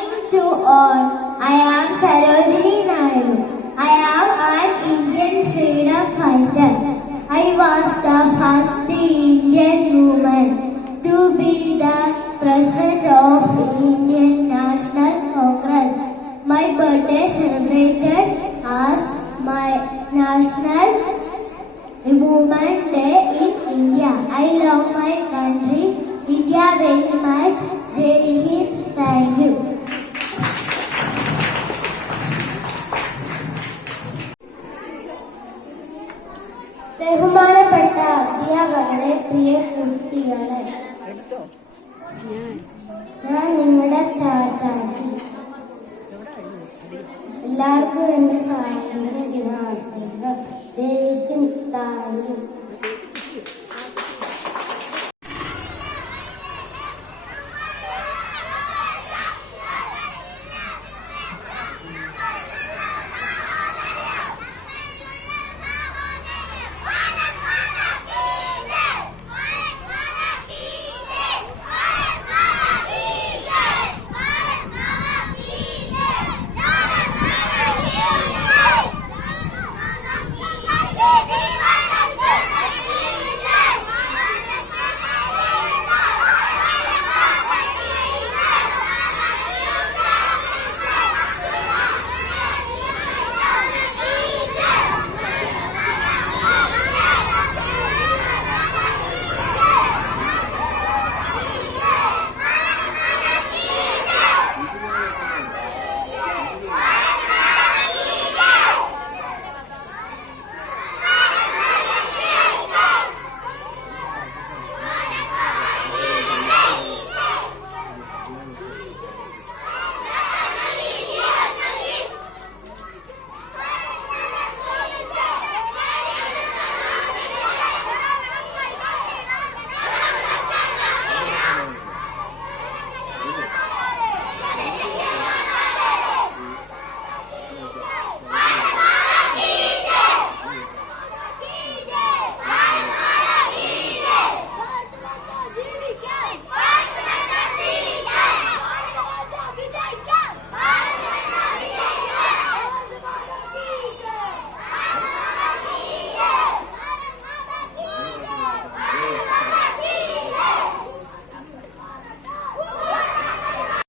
morning to all. I am Sarojini Naidu. I am an Indian freedom fighter. I was the first Indian woman to be the president of Indian National Congress. My birthday celebrated as my National Women Day in India. I love my country, India very much. ബഹുമാനപ്പെട്ട അധ്യാപകരെ പ്രിയ കുട്ടികളെ Vamos!